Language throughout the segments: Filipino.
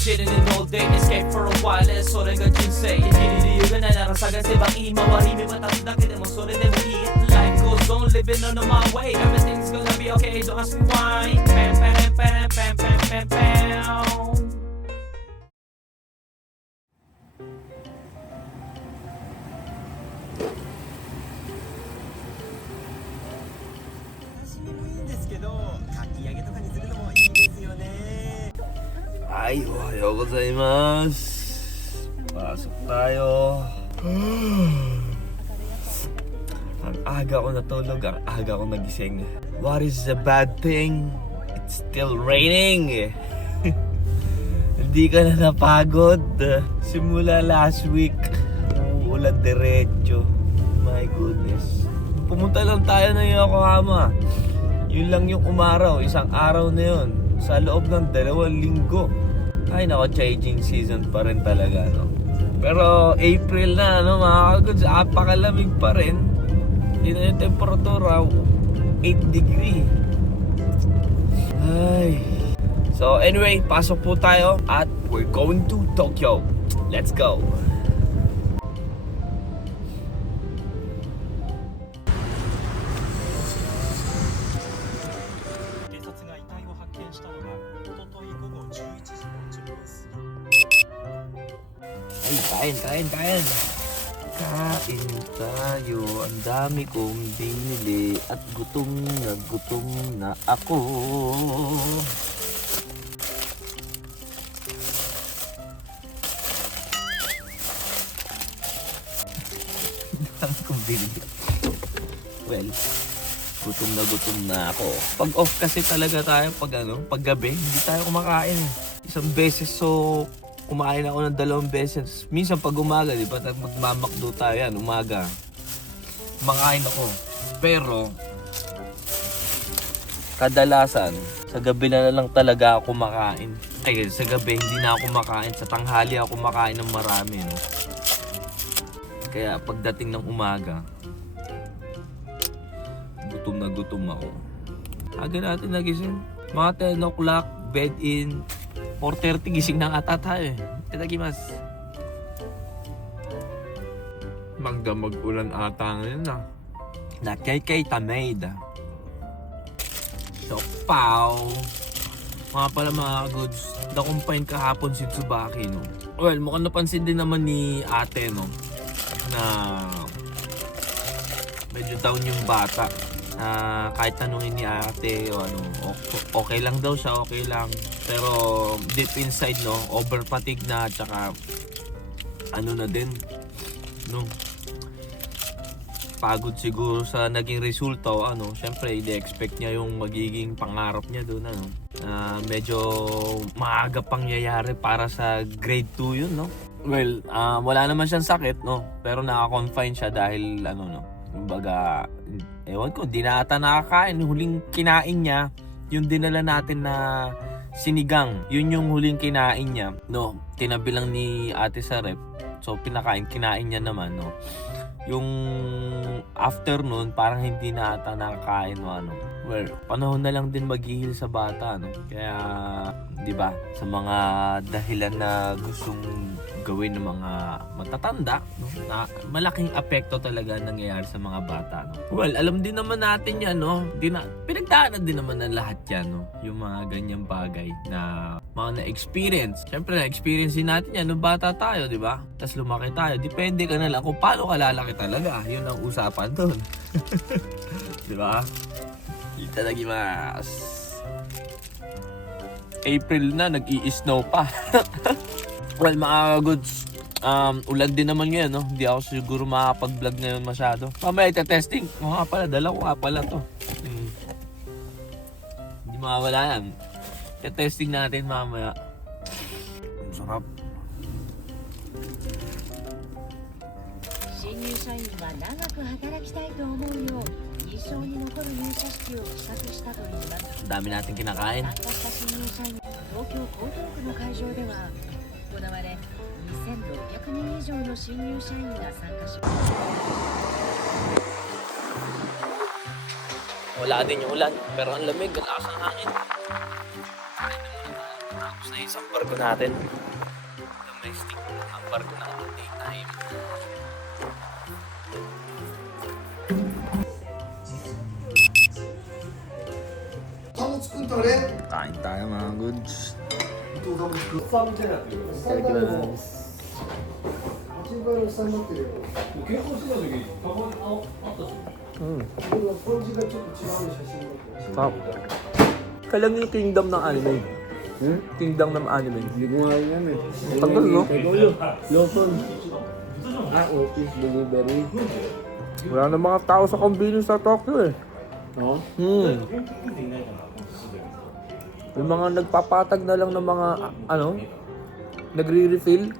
chilling in all day, escape for a while それが人生生きる理由がないなら探せばいい周り見渡すだけでもそれでもいい Life goes on living on my way Everything's gonna be okay don't ask me why Pam pam pam pam pam pam pam はい、おはようございます。Pasok tayo. Ang aga ko natulog, ang aga ko nagising. What is the bad thing? It's still raining. Hindi ka na napagod. Simula last week, uulan diretso. My goodness. Pumunta lang tayo ng Yokohama. Yun lang yung umaraw, isang araw na yun. Sa loob ng 2 linggo. Ay nako, changing season pa rin talaga, no? Pero April na, no, mga kagods, apakalamig pa rin. Hindi na yung temperatura, 8 degree. Ay. So anyway, pasok po tayo at we're going to Tokyo. Let's go! Ay, kain. Kain tayo. Ang dami kong binili at gutom na ako. Ang dami kong binili. Well, gutom na ako. Pag off kasi talaga tayo pag gabi, hindi tayo kumakain. Isang beses kumain ako ng 2 beses. Minsan pag umaga, di ba? Magmamakdo tayo yan, umaga. Kumakain ako. Pero, kadalasan, sa gabi na lang talaga ako kumakain. Kaya sa gabi, hindi na ako kumakain. Sa tanghali ako kumakain ng marami, no? Kaya pagdating ng umaga, gutom ako. Aga natin nagising. Mga 10 o'clock, bed in. 4:30 gising na ata tayo eh. Itadakimasu. Mag-ulan ata ngayon na. Nakay tamade. So, pow! Mga pala mga goods, nakumpain kahapon si Tsubaki, no? Well, mukhang napansin din naman ni ate, no? Na medyo down yung bata. Kahit tanungin ni ate o okay lang daw siya, okay lang. Pero deep inside, no, over fatigue na, tsaka na din, no, pagod siguro sa naging resulta o syempre i-expect niya yung magiging pangarap niya doon, medyo maaga pangyayari para sa grade 2 yun, no. Well, wala naman siyang sakit, no, pero naka-confine siya dahil kumbaga, ewan ko, di na ata nakakain. Huling kinain niya, yung dinala natin na sinigang, yun yung huling kinain niya, no. Tinabi lang ni ate sa rep, so kinain niya naman, no. Yung afternoon, parang hindi na ata nakakain, no. Well, panahon na lang din maghihil sa bata, no. Kaya, di ba, sa mga dahilan na gustong gawin ng mga matatanda, no, na malaking apekto talaga nangyayari sa mga bata, no. Well, alam din naman natin yan, no. Pinagdaanan din naman ng lahat yan, no. Yung mga ganyang bagay na mga na-experience. Siyempre, na-experience din natin yan nung bata tayo, di ba? Tapos lumaki tayo. Depende ka na lang kung paano ka lalaki talaga. Yun ang usapan doon. Di ba? Itadakimasu. April na, nag-i-snow pa. Well, mga goods, ulan din naman ngayon, no? Hindi ako siguro makakapag-vlog ngayon masyado. Mamaya ita-testing. O nga pala, dala ko nga pala to. Hindi mawawala yan. Ita-testing natin mamaya. Ang sarap. 新入社員は長く働きたいと思うよう印象に残る入社式を企画したといいます。 Dami natin kinakain. 参加した新入社員、東京・江東区の会場では行われ、2600人以上の新入社員が参加します。 Wala din yung ulan, pero ang lamig, ang lakas ng hangin. Tapos na na isang barko natin. Domestic ang barko natin, daytime. Kain tayo mga goods. Top. Kailan yung kingdom ng anime? Kingdom ng anime. Hindi ko nga yan eh. Tagal, no? Lawson. Office delivery. Wala na mga tao sa convenience sa Tokyo eh. Oo? Yung mga nagpapatag na lang ng mga, nagre-refill.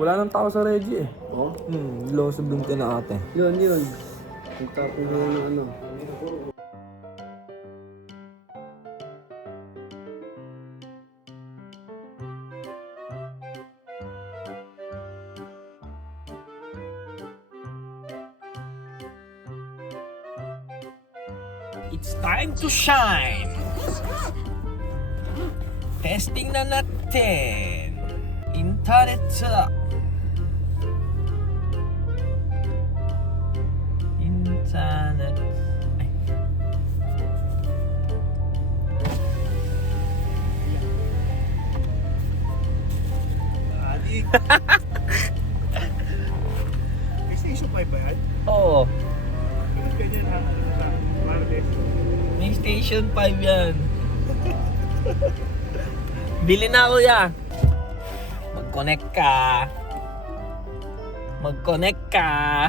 Wala nang tao sa Reggie eh. Oo? Losog dun ka na ate. Yun. Nagtapon ko ng ano. It's time to shine! Testing na natin! Internet sa... Internet... Ay. PlayStation 5 ba yan? Oo. Ganyan ha? Wireless. May Station 5 yan. Bili na kuya. Mag-connect ka.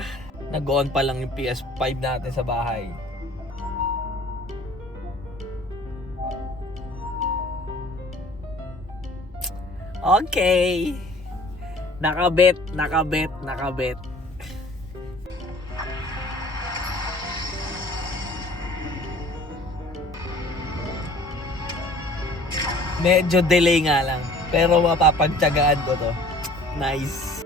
Nag-on pa lang yung PS5 natin sa bahay. Okay. Nakabet. Medyo delay nga lang. Pero mapapagtyagaan ko to. Nice.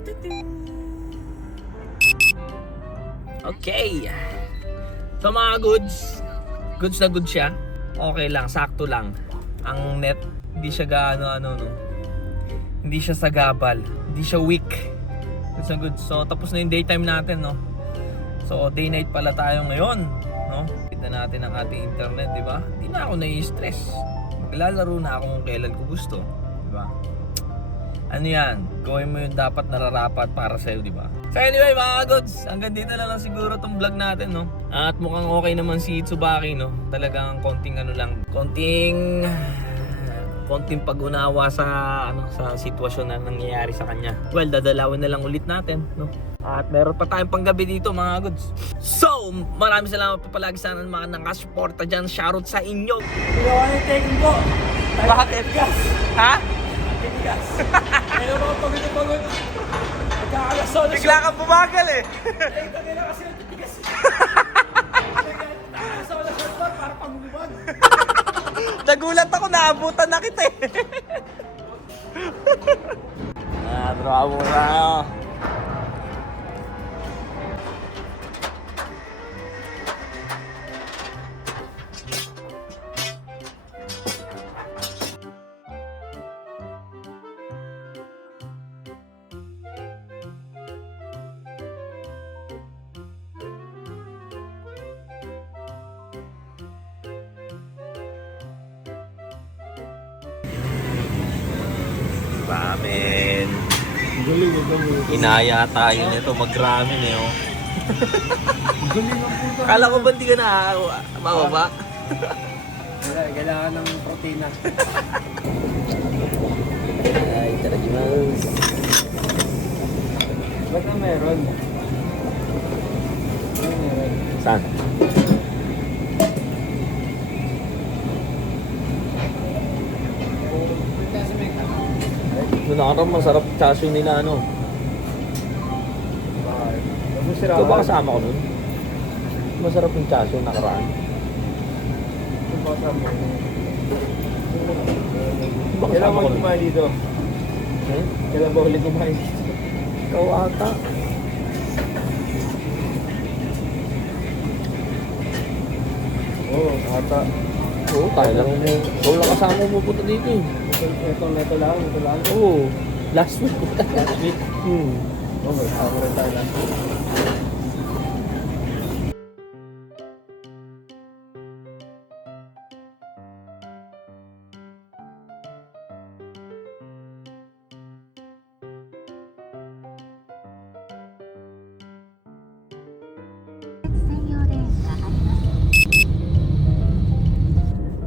Okay. So mga goods na goods siya. Okay lang, sakto lang. Ang net, hindi siya gaano no. Hindi siya sagabal. Hindi siya weak. Goods na goods. So tapos na yung daytime natin, no. So day night pala tayo ngayon, no. Kita natin ang ating internet, di ba? Hindi na ako nai-stress. Maglalaro na ako kung kailan ko gusto, di ba? Ano yan? Gawin mo yung dapat nararapat para sa'yo, di ba? So anyway mga goods, hanggang dito na lang siguro tong vlog natin, no? At mukhang okay naman si Tsubaki, no? Talagang konting pag-unawa sa sa sitwasyon na nangyayari sa kanya. Well, dadalawin na lang ulit natin, no? At meron pa tayong panggabi dito mga goods. So, maraming salamat pa palagi sana ng mga nakasuporta dyan. Shoutout sa inyo. Ginawa yung taking ko. Bakit? Ha? Tigas. Ayaw mga pagod. Magkakalasol. Bigla kang bumagal eh. Ay, tagay na kasi nagtitigas. Nakakalasol na short bar para panguluban. Nagulat ako, naabutan na kita eh. Draw mo na. Ramen. Inaya tayo nito mag-ramen eh. Oh. Kala ko ba hindi ka mababa? Kailangan ng protina. Ay, tarajimas. Ba't na meron? Saan? Doon nakarang masarap chasyo nila Ikaw ba kasama ko nun? Masarap yung chasyo nakaraan. Kailan mo kumain dito? Kailan ba ulit kumain dito? Ikaw ata. Oo, ata. Oo, tayo lang mo. Ikaw lang kasama mo punta dito eh. Ito lang. Oo, last week. Last week. Okay, ako rin tayo last week.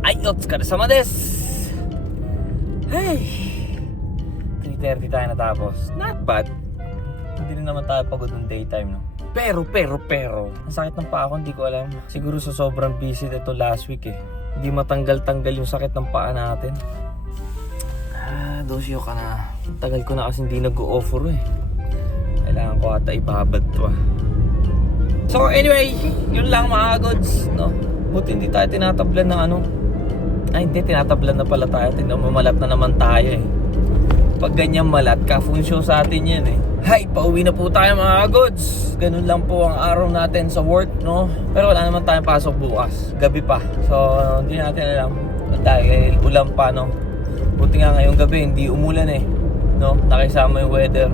Ay, otsukare-sama desu! Ay! 3:30 tayo natapos. Not bad. Hindi rin naman tayo pagod ng daytime, no? Pero, ang sakit ng paa ko, hindi ko alam. Siguro sa sobrang busy ito last week eh. Hindi matanggal-tanggal yung sakit ng paa natin. Dosyo ka na. Tagal ko na kasi hindi nag-o-offer eh. Kailangan ko ata ibabad to ah. So anyway, yun lang mga goods, no? Buti hindi tayo tinatablan ng ano. Ay hindi, tinatablan na pala tayo. Malat na naman tayo eh. Pag ganyan malat, ka-funsyo sa atin yan eh. Hay, pauwi na po tayo mga goods. Ganun lang po ang araw natin sa work, no? Pero wala naman tayong pasok bukas. Gabi pa. So, hindi natin alam. Dahil ulan pa, no? Buti nga ngayong gabi, hindi umulan eh. No? Nakisama yung weather.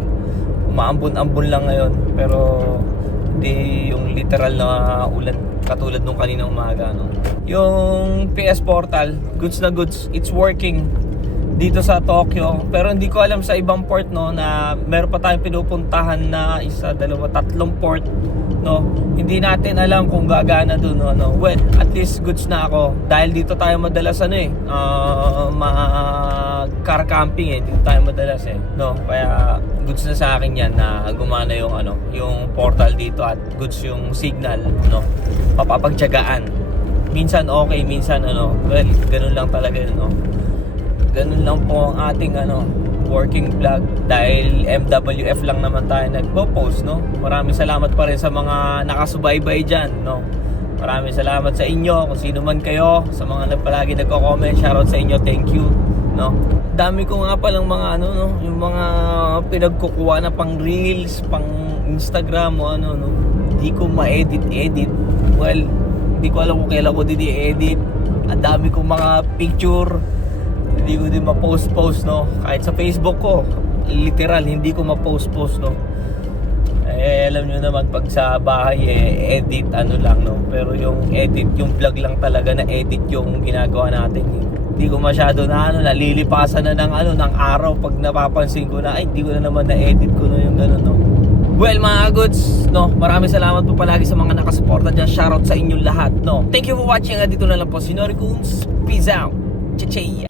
Umaambon-ambon lang ngayon. Pero, hindi yung literal na ulan. Katulad nung kaninang umaga, no? Yung PS Portal, goods na goods. It's working dito sa Tokyo, pero hindi ko alam sa ibang port, no, na meron pa tayong pinupuntahan na 1, 2, 3 port, no. Hindi natin alam kung gagana doon, no. Well, at least goods na ako dahil dito tayo madalas car camping eh, dito tayo madalas eh, no. Kaya goods na sa akin yan na gumana yung yung portal dito at goods yung signal, no. Papapagtiyagaan. Minsan okay, minsan well, ganun lang talaga, no. Ganun lang po ang ating working vlog dahil MWF lang naman tayo nagpo-post, no. Maraming salamat pa rin sa mga nakasubaybay dyan, no. Maraming salamat sa inyo kung sino man kayo, sa mga palagi nagko-comment, shoutout sa inyo, thank you, no. Dami ko nga palang mga no, yung mga pinagkukuha na pang reels, pang Instagram o no. Hindi ko ma-edit. Well, hindi ko alam kung kailan ko i-edit. Ang dami kong mga picture, hindi ko din ma-post, no. Kahit sa Facebook ko, literal, hindi ko ma-post, no. Alam nyo naman, pag sa bahay, edit, lang, no. Pero yung edit, yung vlog lang talaga na edit yung ginagawa natin. Hindi ko masyado na, nalilipasan na ng araw pag napapansin ko na, hindi ko na naman na-edit ko, no, yung gano'n, no. Well, mga goods, no, maraming salamat po palagi sa mga nakasuporta dyan. Shoutout sa inyong lahat, no. Thank you for watching. Dito na lang po si Norikuns. Peace out. Cha-cha.